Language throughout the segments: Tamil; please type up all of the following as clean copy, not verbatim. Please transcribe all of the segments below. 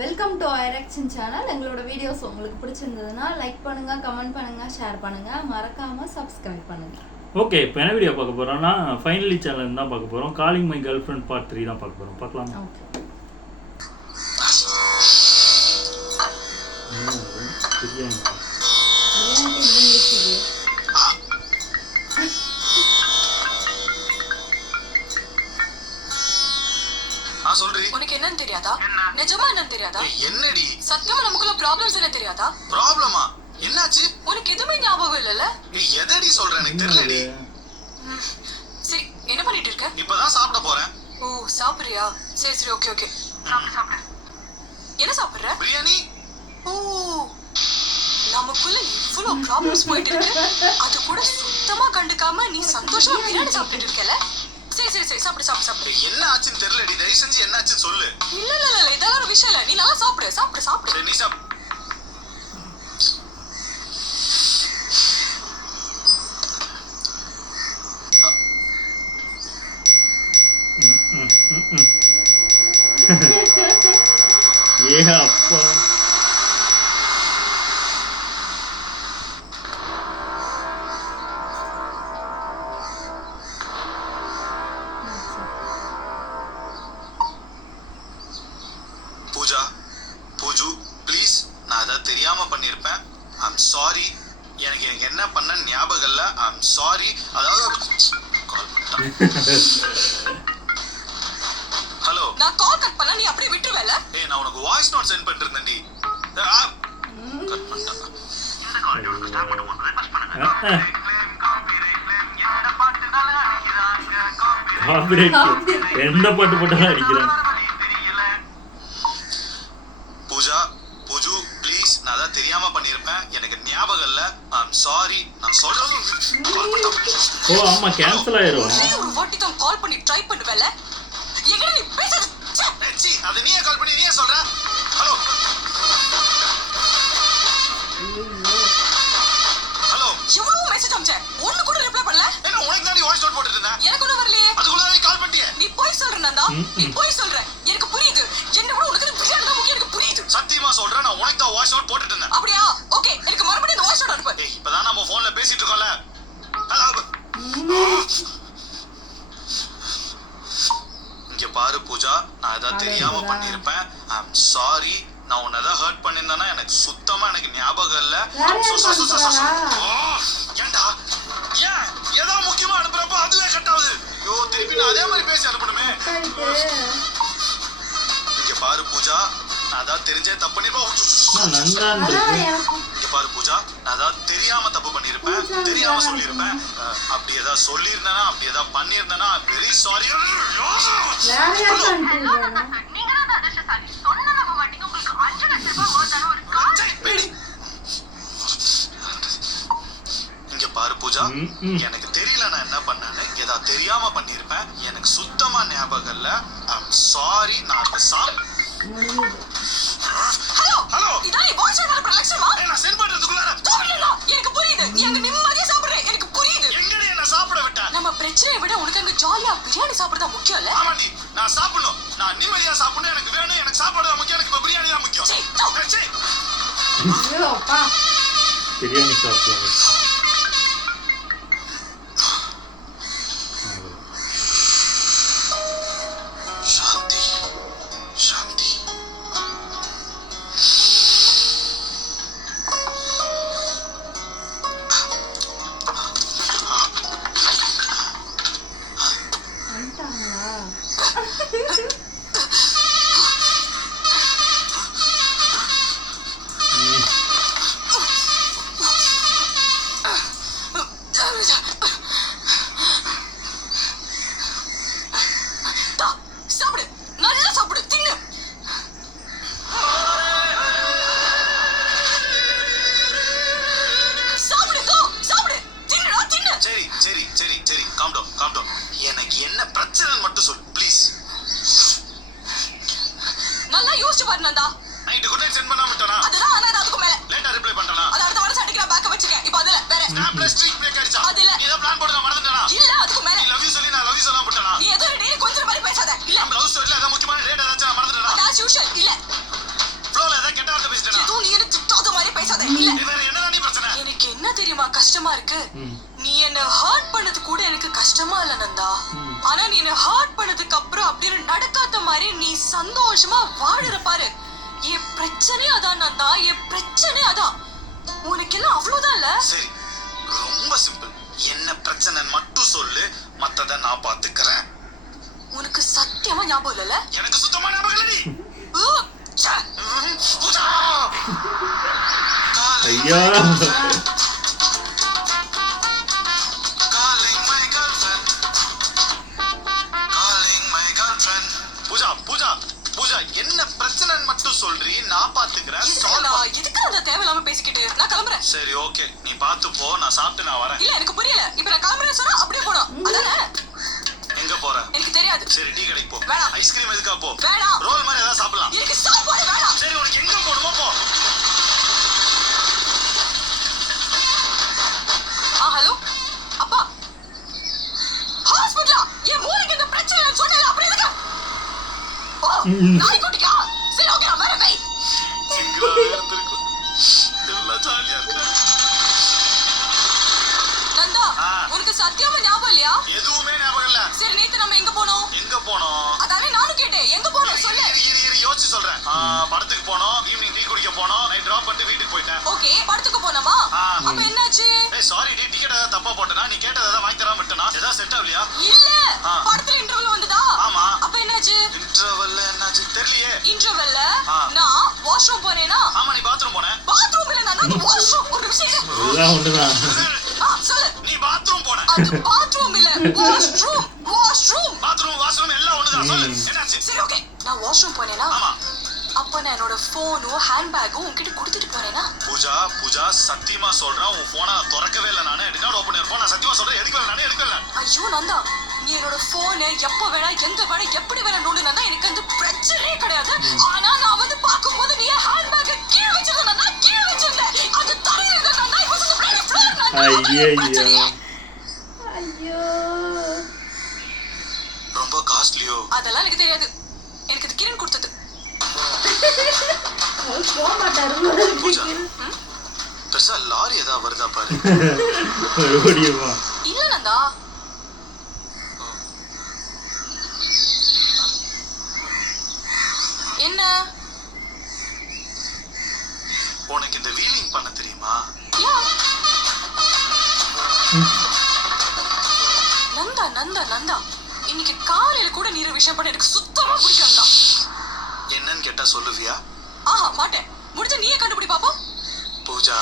வெல்கம் டு ஐராக்ஷன் சேனல். எங்களோட வீடியோஸ் உங்களுக்கு பிடிச்சிருந்ததுன்னா லைக் பண்ணுங்க, கமெண்ட் பண்ணுங்க, ஷேர் பண்ணுங்க, மறக்காம சப்ஸ்கிரைப் பண்ணுங்க. ஓகே, இப்போ என்ன வீடியோ பார்க்க போறோம்னா ஃபைனலி சேனல் தான் பார்க்க போறோம். Calling my girl friend part 3 தான் பார்க்க போறோம். பார்க்கலாம். ஓகே. உனக்கு என்னன்னு தெரியாதா? நிஜமா என்னன்னு தெரியாதா? என்னடி சத்தியமா நமக்குள்ள ப்ராப்ளம்ஸ் என்ன தெரியாதா? ப்ராப்ளமா? என்னாச்சு? உனக்கு எதுவுமே ஞாபகம் இல்லல? எதடி சொல்ற? எனக்கு தெரியலடி. சரி, என்ன பண்ணிட்டு இருக்க? இப்பதான் சாப்பிட போறேன். ஓ, சாப்பிடுறியா? சரி சரி, ஓகே ஓகே. சாப்பிடு. என்ன சாப்பிடுற? பிரியாணி. ஓ, நமக்குள்ள இவ்வளவு ப்ராப்ளம்ஸ் போயிட்டு இருக்கு, அது கூட சுத்தமா கண்டுக்காம நீ சந்தோஷமா பிரியாணி சாப்பிட்டுட்டு இருக்கல? சரி சரி சரி, சாப்பிடு சாப்பிடு சாப்பிடு. என்ன ஆச்சுன்னு தெரியலடி, தயவு செஞ்சு என்ன ஆச்சுன்னு சொல்லு. இல்ல இல்ல இல்ல, இதெல்லாம் ஒரு விஷயம் இல்ல. நீ நல்லா சாப்பிடு சாப்பிடு சாப்பிடு. சரி, நீ சாப்பிடு. ஏ அப்பா, பூஜா, பூஜு ப்ளீஸ், நான் அதை தெரியாம பண்ணிருப்பேன். I'm sorry. எனக்கு என்ன பண்ண ஞாபகம் இல்ல. I'm sorry. அதாவது ஹலோ, நான் கால் கட் பண்ணா நீ அப்படியே விட்டுருவேல? ஏய், நான் உனக்கு வாய்ஸ் நோட் சென்ட் பண்ணிருந்தேன்டி. கட் பண்ணிட்டேன். எந்த பாட்டு போட்டாலும் அடிக்கிறேன். பூஜா, பூஜு ப்ளீஸ், நான் அதான் தெரியாம பண்ணிருப்பேன். எனக்கு ஞாபகம் இல்ல. I'm sorry. நான் சொல்றது ஓ ஆமா, கேன்சல் ஆயிரும். ஒரு வாட்டி தான் கால் பண்ணி ட்ரை பண்ணுவேல? எங்க நீ பேசுறது? சி, அத நீயே கால் பண்ணி நீயே சொல்ற. ஹலோ ஹலோ, எவ்வளவு மெசேஜ் அனுப்பிச்சேன், ஒண்ணு கூட ரிப்ளை பண்ணல. என்ன உனக்கு தான் வாய்ஸ் நோட் போட்டுட்டு இருந்தேன். எனக்கு ஒண்ணு வரலையே. அதுக்குள்ள தான் நீ கால் பண்ணிட்டியே. நீ போய் சொல்றேன்டா, நீ போய் சொல்ற. எனக்கு புரியுது. என்ன விட உனக்கு பிரியாணி தான் முக்கியம், எனக்கு புரியுது. சத்தியமா சொல்றேன், நான் உனக்கு தான் வாய்ஸ் நோட் போட்டுட்டு இருந்தேன். அப்படியா? ஓகே, எனக்கு மறுபடியும் இந்த வாய்ஸ் நோட் அனுப்பு. ஏய், இப்பதான் நம்ம போன்ல பேசிட்டு இருக்கோம்ல. ஹலோ, இங்க பாரு பூஜா, நான் அதான் தெரியாம பண்ணிருப்பேன். I'm sorry. நான் உன்னதான் ஹர்ட் பண்ணிருந்தேன்னா எனக்கு சுத்தமா ஞாபகம் இல்ல. ஏன்டா, ஏன் ஏதோ முக்கியமா அனுப்புறப்ப அதுவே கட் ஆகுது. ஐயோ, திருப்பி நான் அதே மாதிரி பேசி அனுப்பணுமே. இங்க பாரு பூஜா, நான் அதான் தெரிஞ்சே தப்பு பண்ணிருப்பேன். இங்க பாரு பூஜா, நான் அதான் தெரியாம தப்பு பண்ணிருப்பேன். தெரியாம சொல்லிருப்பேன். அப்படி ஏதாவது சொல்லியிருந்தேனா, அப்படி ஏதாவது பண்ணியிருந்தேனா, வெரி சாரி. இங்க பாரு பூஜா, எனக்கு தெரியல நான் என்ன பண்ணேன்னு. ஏதாவது தெரியாம பண்ணிருப்பேன். எனக்கு சுத்தமா ஞாபகம் இல்ல. I'm sorry. நான் ஹலோ ஹலோ, இதான் நீ வாய்ஸ் நோட் அனுப்புற லட்சணமா? நான் சென்ட் பண்றதுக்குள்ள தூரலடா. எனக்கு புரியுது. நீ அங்க நிம்மதியா சாப்பிடுற, எனக்கு புரியுது. எங்கடி என்ன சாப்பிட விட்ட? நம்ம பிரச்சனையை விட உனக்கு அங்க ஜாலியா பிரியாணி சாப்பிடுறதா முக்கியம் இல்ல? ஆமாண்டி, நான் சாப்பிடணும். நான் நிம்மதியா சாப்பிடணும். எனக்கு வேணும். எனக்கு சாப்பாடு தான் முக்கியம். எனக்கு பிரியாணி தான் முக்கியம். சீ, தூ. ஐயோ அப்பா, பிரியாணி சாப்பிடுவாங்க. சாந்தி, சாந்தி. வந்துட்டாங்களா? தா, சாப்பிடு. நல்லா சாப்பிடு. தின்னு. சாப்பிடு, தோ, சாப்பிடு. தின்னுடா, தின்னு. சரி சரி சரி சரி, காம் டவுன் காம் டவுன். எனக்கு என்ன பிரச்சனைன்னு மட்டும் சொல்லு ப்ளீஸ். நல்லா யோசிச்சு பாரு Nanda. Night good night send பண்ணாம விட்டானா? அதுதான், ஆனா அது அதுக்கு மேல. லேட்டா ரிப்ளை பண்றானா? அது அடுத்த வாரம் சண்டைக்கு நான் பேக்க வச்சுக்க. இப்போ அதுல வேற. ஸ்னாப்ல ஸ்ட்ரீக் பிரேக் அடிச்சா. அது இல்ல. நீ ஏதோ பிளான் போட்டு நான் மறந்துட்டேனா? இல்ல, அதுக்கு மேல. நீ லவ் யூ சொல்லி நான் லவ் யூ சொல்லாம விட்டானா? நீ ஏதோ டெய்லி கொஞ்சம் மாதிரி பேசாத. இல்ல, நம்ம லவ் ஸ்டோரியில ஏதாவது முக்கியமான டேட் ஏதாச்சும் நான் மறந்துட்டேனா? as usual இல்ல. கஷ்டமா இருக்கு. நீ என்ன ஹர்ட் பண்ணது கூட எனக்கு கஷ்டமா இல்ல நந்தா. ஆனா நீ என்ன ஹர்ட் பண்ணதுக்கு அப்புறம் அப்படியே நடக்காத மாதிரி நீ சந்தோஷமா வாழுற பாரு. என் பிரச்சனை அதான் நந்தா, என் பிரச்சனை அதான். உனக்கு எல்லாம் அவ்வளவுதான் இல்ல? சரி, ரொம்ப சிம்பிள். என்ன பிரச்சனைன்னு மட்டும் சொல்லு, மத்தத நான் பாத்துக்கிறேன். உனக்கு சத்தியமா ஞாபகம் இல்ல? எனக்கு சுத்தமா ஞாபகம் இல்லடி. பூஜா ஐயா என்ன பிரச்சனைன்னு மட்டும் சொல்றீ, நான் பாத்துக்கிறேன். எதுக்கு அந்த தேவையில்லாம பேசிக்கிட்டு? நான் கிளம்புறேன். சரி ஓகே, நீ பாத்து போ, நான் சாப்பிட்டு நான் வரேன். இல்ல எனக்கு புரியல. இப்ப நான் கிளம்புறேன் சொன்னா அப்படியே போணும் அதானே? எங்க போற? எனக்கு தெரியாது. சரி டீ கடைக்கு போ. வேணாம். ஐஸ்கிரீம் எதுக்கா போ? வேணாம். ரோல் மாதிரி ஏதாவது சாப்பிடலாம். எனக்கு சாப்பாடு வேணாம். சரி உனக்கு எங்க போணுமோ போ. ஹலோ அப்பா, ஹாஸ்பிடலா? என் மூளைக்கு இந்த பிரச்சனை சொன்னல அப்படியே இருக்க. ஓ நாய் குட்டிக்கா. சரி ஓகே நான் வரேன். பை. சிங்கிளாவே இருந்திருக்கலாம். எல்லாம் ஜாலியா இருக்கு. நந்தா உனக்கு சத்தியமா ஞாபகம் இல்லையா? எதுவுமே ஞாபகம் இல்ல. சரி நேத்து நம்ம எங்க போனோம்? எங்க போனோம்? அதானே நானும் கேட்டேன். எங்க போனோம் சொல்லு. இரு யோசிச்சு சொல்றேன். படத்துக்கு போனோம், ஈவினிங் டீ குடிக்க போனோம், நைட் டிராப் பண்ணிட்டு வீட்டுக்கு போயிட்டேன். ஓகே படத்துக்கு போனோமா? அப்ப என்னாச்சு? ஏய் சாரி டி, டிக்கெட் ஏதாவது தப்பா போட்டனா? நீ கேட்டத ஏதாவது வாங்கி தராம விட்டனா? ஏதாவது செட் ஆகலையா? இல்ல படத்துல இன்டர்வல் வந்ததா? ஆமா. அப்ப என்னாச்சு? இன்டர்வல்ல என்னாச்சு தெரியலையே. இன்டர்வல்ல நான் வாஷ்ரூம் போனேனா? ஆமா நீ பாத்ரூம் போன. பாத்ரூம் இல்ல நான் வாஷ்ரூம். ஒரு நிமிஷம் எல்லாம் ஒண்ணுதான். சொல்லு. நீ பாத்ரூம் போன. அது பாத்ரூம் இல்ல வாஷ்ரூம். வாஷ்ரூம் எல்லாம் ஒண்ணுதான். சொல்லு என்னாச்சு? சரி ஓகே நான் வாஷ்ரூம் போனேனா? ஆமா. அப்ப நான் என்னோட போனும் ஹேண்ட்பேக்கும் உன்கிட்ட கொடுத்துட்டு போனேனா? பூஜா சத்தியமா சொல்றேன், உன் போனை நான் திறக்கவே இல்லை. நானே டினாட் ஓபன் பண்ணிருப்போம். நான் சத்தியமா சொல்றேன், எடுக்கல. ஐயோ நந்தா, நீ என்னோட போனை எப்ப வேணா எங்க வேணா எப்படி வேணா நோண்டு நந்தா, எனக்கு அந்த பிரச்சனையே கிடையாது. ஆனா நான் வந்து பாக்கும்போது நீ ஹேண்ட்பேக்கை கீழே வச்சிருந்த நந்தா, கீழே வச்சிருந்தேன். அது தரையில இருந்த Nanda, it was on the floor Nanda. ஐயோ ரொம்ப காஸ்ட்லியோ? அதெல்லாம் எனக்கு தெரியாது. எனக்கு இது கிரண் கொடுத்தது. போக மாட்டாரு. பூஜா பெருசா லாரி ஏதாவது வருதா பாரு. இல்ல நந்தா. என்ன உனக்கு இந்த வீலிங் பண்ண தெரியுமா? நந்தா இன்னைக்கு காலையில கூட நீர விஷயம் பண்ண எனக்கு சுத்தமா பிடிக்கல. என்னன்னு கேட்டா சொல்லுவியா? மாட்டேன். முடிஞ்ச நீயே கண்டுபிடி பாப்போம். பூஜா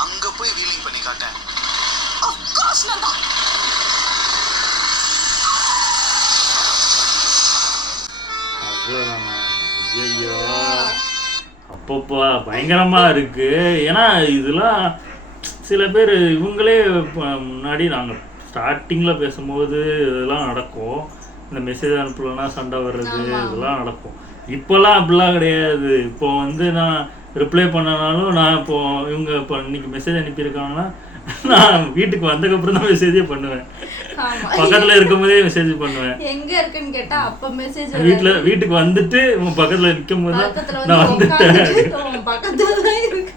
அங்க போய் வீலிங் பண்ணி காட்டேன். Of course Nanda. அவ்வளோதானா? ஐயோ அப்பப்பா பயங்கரமா இருக்கு. ஏன்னா இதெல்லாம் சில பேர் இவங்களே முன்னாடி நாங்கள் ஸ்டார்டிங்கில் பேசும்போது இதெல்லாம் நடக்கும். இந்த மெசேஜ் அனுப்பலன்னா சண்டை வர்றது இதெல்லாம் நடக்கும். இப்போல்லாம் அப்படிலாம் கிடையாது. இப்போ வந்து நான் ரிப்ளை பண்ணனாலும் நான் இப்போ இவங்க இப்போ இன்னைக்கு மெசேஜ் அனுப்பியிருக்காங்கன்னா நான் வீட்டுக்கு வந்ததுக்கப்புறம் தான் மெசேஜே பண்ணுவேன். பக்கத்தில் இருக்கும்போதே மெசேஜ் பண்ணுவேன். எங்க இருக்குன்னு கேட்டா அப்போ மெசேஜ் வீட்டுக்கு வந்துட்டு பக்கத்தில் நிற்கும் போது நான் வந்துட்டேன் பக்கத்துல இருக்கு.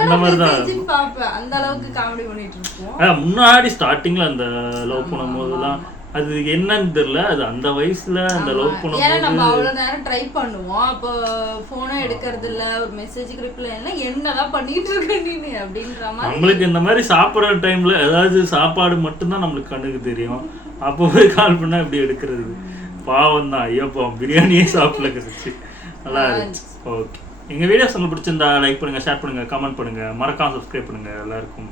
அந்த மாதிரி தான் பாப்பேன். அந்த அளவுக்கு காமெடி பண்ணிட்டு இருப்போம். முன்னாடி ஸ்டார்டிங்ல அந்த லவ் பண்ணும்போதுலாம் அது என்னன்னு தெரியல. அது அந்த வயசுல அந்த லவ் பண்ணும்போது ஏன்னா நம்ம அவ்வளவு நேரம் ட்ரை பண்ணுவோம். அப்போ போனை எடுக்கிறது இல்ல, ஒரு மெசேஜுக்கு ரிப்ளை இல்ல, என்னதான் பண்ணிட்டு இருக்க நீ அப்படின்ற மாதிரி. நம்மளுக்கு இந்த மாதிரி சாப்பிட்ற டைம்ல ஏதாவது சாப்பாடு மட்டும்தான் நம்மளுக்கு கண்ணுக்கு தெரியும். அப்போ போய் கால் பண்ணா இப்படி எடுக்கிறது பாவம் தான். ஐயோப்பா பிரியாணியே சாப்பிடல கிடைச்சி. நல்லா இருந்துச்சு. ஓகே, எங்கள் வீடியோஸ் உங்களுக்கு பிடிச்சிருந்தா லைக் பண்ணுங்கள், ஷேர் பண்ணுங்கள், கமெண்ட் பண்ணுங்கள், மறக்காம சப்ஸ்கிரைப் பண்ணுங்கள். எல்லாருக்கும்